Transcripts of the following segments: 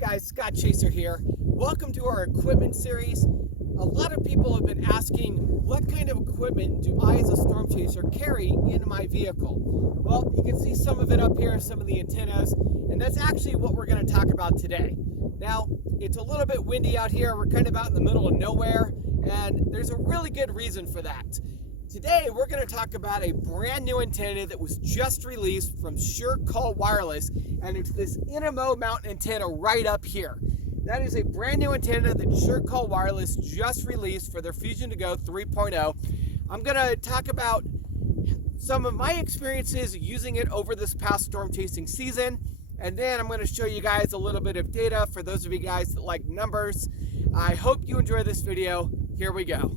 guys, Scott Chaser here. Welcome to our equipment series. A lot of people have been asking, what kind of equipment do I as a storm chaser carry in my vehicle? Well, you can see some of it up here, some of the antennas, and that's actually what we're going to talk about today. Now, it's a little bit windy out here. We're kind of out in the middle of nowhere, and there's a really good reason for that. Today, we're going to talk about a brand new antenna that was just released from SureCall Wireless, and it's this NMO Mount antenna right up here. That is a brand new antenna that SureCall Wireless just released for their Fusion2Go 3.0. I'm going to talk about some of my experiences using it over this past storm chasing season, and then I'm going to show you guys a little bit of data for those of you guys that like numbers. I hope you enjoy this video. Here we go.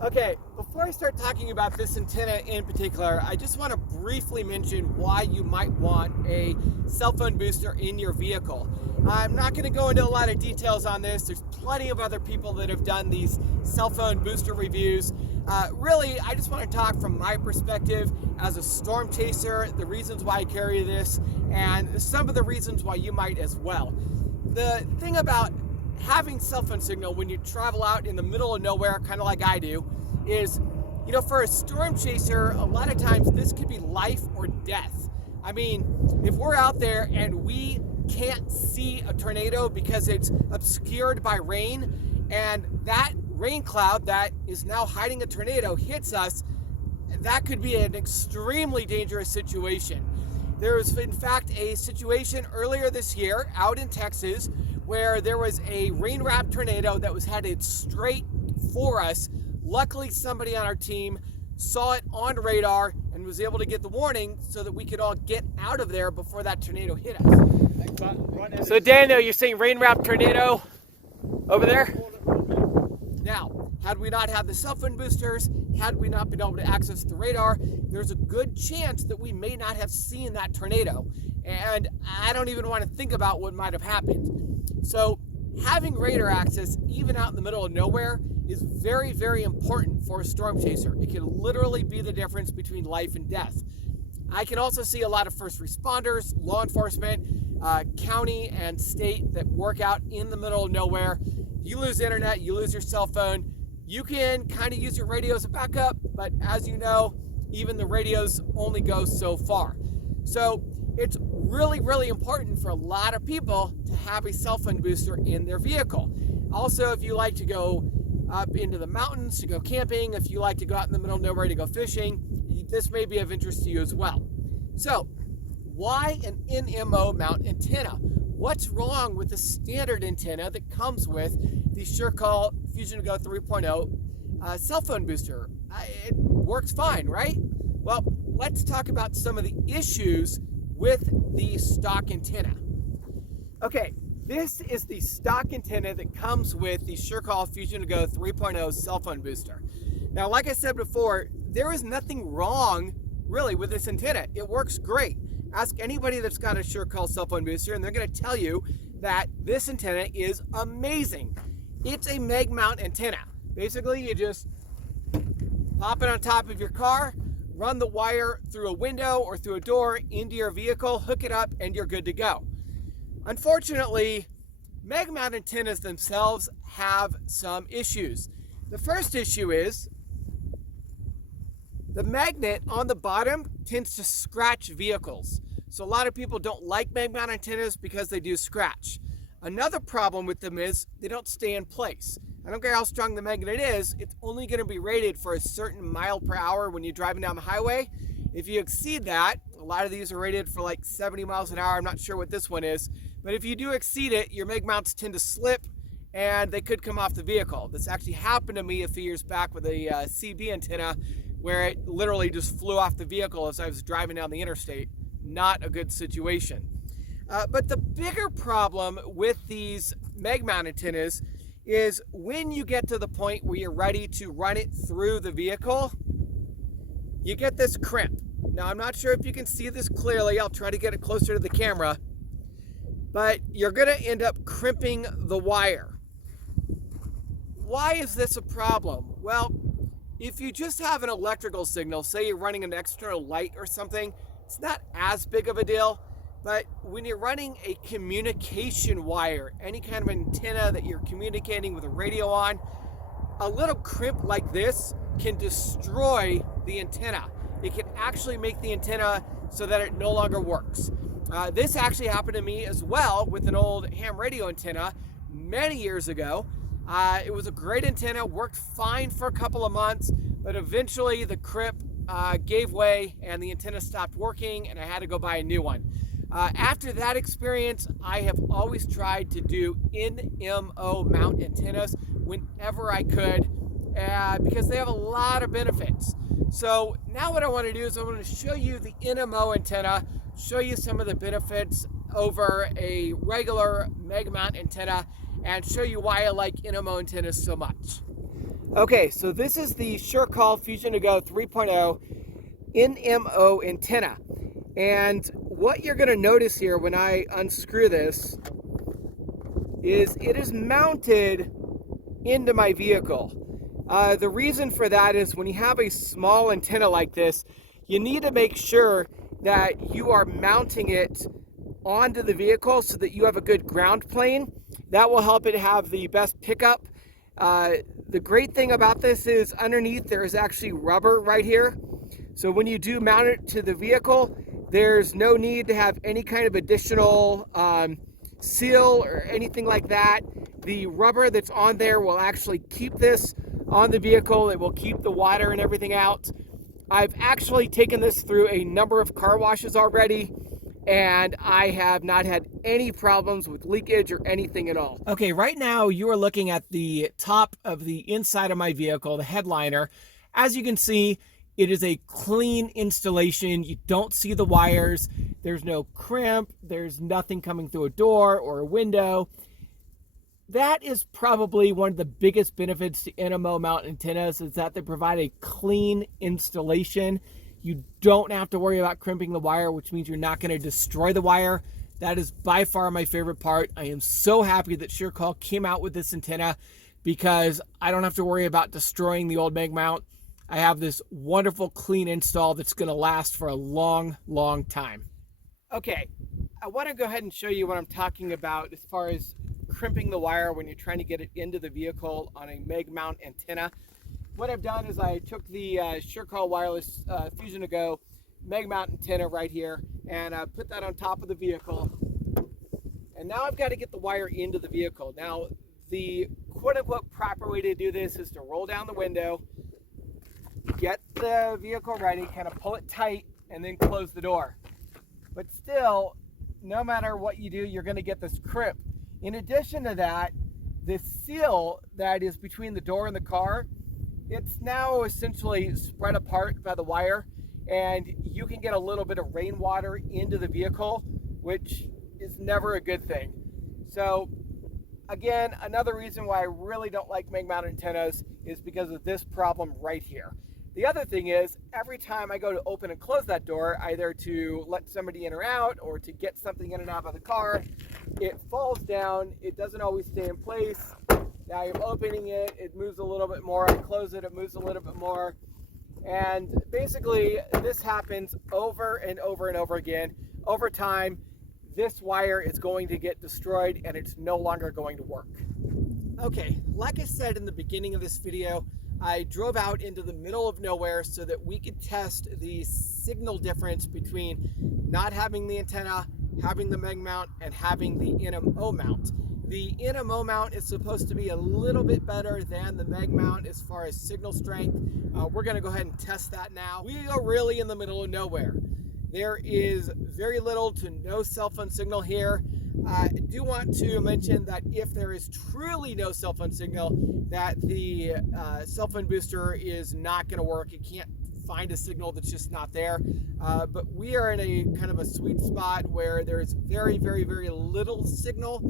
Okay, before I start talking about this antenna in particular, I just want to briefly mention why you might want a cell phone booster in your vehicle. I'm not going to go into a lot of details on this. There's plenty of other people that have done these cell phone booster reviews. Really, I just want to talk from my perspective as a storm chaser, the reasons why I carry this, and some of the reasons why you might as well. The thing about having cell phone signal when you travel out in the middle of nowhere, kind of like I do, is, you know, for a storm chaser, a lot of times this could be life or death. I mean, if we're out there and we can't see a tornado because it's obscured by rain, and that rain cloud that is now hiding a tornado hits us, that could be an extremely dangerous situation. There was, in fact, a situation earlier this year out in Texas where there was a rain-wrapped tornado that was headed straight for us. Luckily, somebody on our team saw it on radar and was able to get the warning so that we could all get out of there before that tornado hit us. So Daniel, you're saying rain-wrapped tornado over there? Now, had we not had the cell phone boosters, had we not been able to access the radar, there's a good chance that we may not have seen that tornado. And I don't even want to think about what might have happened. So having radar access, even out in the middle of nowhere, is very, very important for a storm chaser. It can literally be the difference between life and death. I can also see a lot of first responders, law enforcement, county and state that work out in the middle of nowhere. You lose internet, you lose your cell phone. You can kind of use your radio as a backup, but as you know, even the radios only go so far. So it's really, really important for a lot of people to have a cell phone booster in their vehicle. Also, if you like to go up into the mountains to go camping, if you like to go out in the middle of nowhere to go fishing, this may be of interest to you as well. So, why an NMO mount antenna? What's wrong with the standard antenna that comes with the SureCall Fusion2Go 3.0 cell phone booster? It works fine, right? Well, let's talk about some of the issues with the stock antenna. Okay, this is the stock antenna that comes with the SureCall Fusion2Go 3.0 cell phone booster. Now, like I said before, there is nothing wrong really with this antenna. It works great. Ask anybody that's got a SureCall cell phone booster and they're going to tell you that this antenna is amazing. It's a mag mount antenna. Basically, you just pop it on top of your car, run the wire through a window or through a door into your vehicle, hook it up, and you're good to go. Unfortunately, mag mount antennas themselves have some issues. The first issue is the magnet on the bottom tends to scratch vehicles. So a lot of people don't like mag mount antennas because they do scratch. Another problem with them is they don't stay in place. I don't care how strong the magnet is, it's only going to be rated for a certain mile per hour when you're driving down the highway. If you exceed that, a lot of these are rated for like 70 miles an hour. I'm not sure what this one is, but if you do exceed it, your mag mounts tend to slip and they could come off the vehicle. This actually happened to me a few years back with a CB antenna where it literally just flew off the vehicle as I was driving down the interstate. Not a good situation. But the bigger problem with these mag mount antennas is when you get to the point where you're ready to run it through the vehicle, you get this crimp. Now, I'm not sure if you can see this clearly. I'll try to get it closer to the camera. But you're going to end up crimping the wire. Why is this a problem? Well, if you just have an electrical signal, say you're running an external light or something, it's not as big of a deal. But when you're running a communication wire, any kind of antenna that you're communicating with a radio on, a little crimp like this can destroy the antenna. It can actually make the antenna so that it no longer works. This actually happened to me as well with an old ham radio antenna many years ago. It was a great antenna, worked fine for a couple of months, but eventually the crimp gave way and the antenna stopped working and I had to go buy a new one. After that experience, I have always tried to do NMO mount antennas whenever I could because they have a lot of benefits. So now what I want to do is I want to show you the NMO antenna, show you some of the benefits over a regular meg mount antenna, and show you why I like NMO antennas so much. Okay, so this is the SureCall Fusion2Go 3.0 NMO antenna. And what you're going to notice here when I unscrew this is it is mounted into my vehicle. The reason for that is when you have a small antenna like this, you need to make sure that you are mounting it onto the vehicle so that you have a good ground plane. That will help it have the best pickup. The great thing about this is underneath there is actually rubber right here. So when you do mount it to the vehicle, there's no need to have any kind of additional seal or anything like that. The rubber that's on there will actually keep this on the vehicle. It will keep the water and everything out. I've actually taken this through a number of car washes already, and I have not had any problems with leakage or anything at all. Okay, right now you are looking at the top of the inside of my vehicle, the headliner. As you can see, it is a clean installation. You don't see the wires. There's no crimp. There's nothing coming through a door or a window. That is probably one of the biggest benefits to NMO mount antennas, is that they provide a clean installation. You don't have to worry about crimping the wire, which means you're not going to destroy the wire. That is by far my favorite part. I am so happy that SureCall came out with this antenna because I don't have to worry about destroying the old meg mount. I have this wonderful clean install that's going to last for a long, long time. Okay, I want to go ahead and show you what I'm talking about as far as crimping the wire when you're trying to get it into the vehicle on a meg mount antenna. What I've done is I took the SureCall wireless Fusion2Go meg mount antenna right here and put that on top of the vehicle. And now I've got to get the wire into the vehicle. Now, the quote-unquote proper way to do this is to roll down the window, get the vehicle ready, kind of pull it tight, and then close the door. But still, no matter what you do, you're going to get this crimp. In addition to that, the seal that is between the door and the car, it's now essentially spread apart by the wire, and you can get a little bit of rainwater into the vehicle, which is never a good thing. So again, another reason why I really don't like meg mount antennas is because of this problem right here. The other thing is, every time I go to open and close that door, either to let somebody in or out or to get something in and out of the car, it falls down. It doesn't always stay in place. Now I'm opening it, it moves a little bit more. I close it, it moves a little bit more. And basically, this happens over and over and over again. Over time, this wire is going to get destroyed and it's no longer going to work. Okay, like I said in the beginning of this video, I drove out into the middle of nowhere so that we could test the signal difference between not having the antenna, having the meg mount, and having the NMO mount. The NMO mount is supposed to be a little bit better than the meg mount as far as signal strength. We're going to go ahead and test that now. We are really in the middle of nowhere. There is very little to no cell phone signal here. I do want to mention that if there is truly no cell phone signal, that the cell phone booster is not going to work. It can't find a signal that's just not there. But we are in a kind of a sweet spot where there's very, very, very little signal.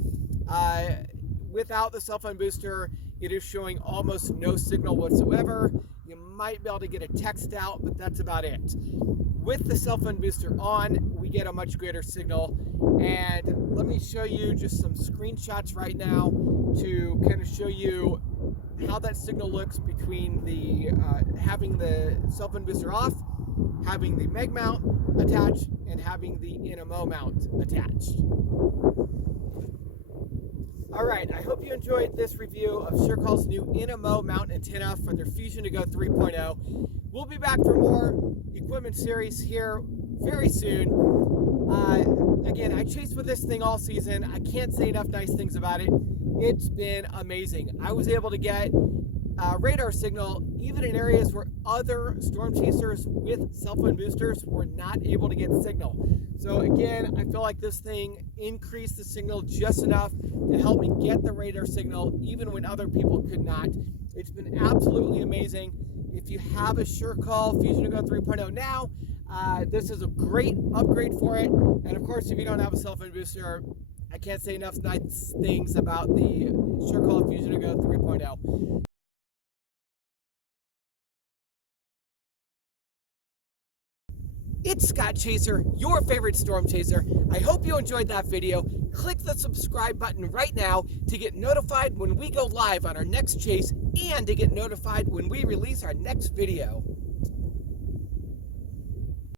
Without the cell phone booster, it is showing almost no signal whatsoever. You might be able to get a text out, but that's about it. With the cell phone booster on, we get a much greater signal. And let me show you just some screenshots right now to kind of show you how that signal looks between the having the cell phone booster off, having the meg mount, attached and having the NMO mount attached. All right, I hope you enjoyed this review of SureCall's new NMO mount antenna for their Fusion2Go 3.0. We'll be back for more equipment series here very soon. Again, I chased with this thing all season. I can't say enough nice things about it. It's been amazing. I was able to get radar signal even in areas where other storm chasers with cell phone boosters were not able to get signal. So again, I feel like this thing increased the signal just enough to help me get the radar signal even when other people could not. It's been absolutely amazing. If you have a SureCall Fusion2Go 3.0 now, this is a great upgrade for it. And of course, if you don't have a cell phone booster, I can't say enough nice things about the SureCall Fusion2Go 3.0. It's Scott Chaser, your favorite storm chaser. I hope you enjoyed that video. Click the subscribe button right now to get notified when we go live on our next chase and to get notified when we release our next video.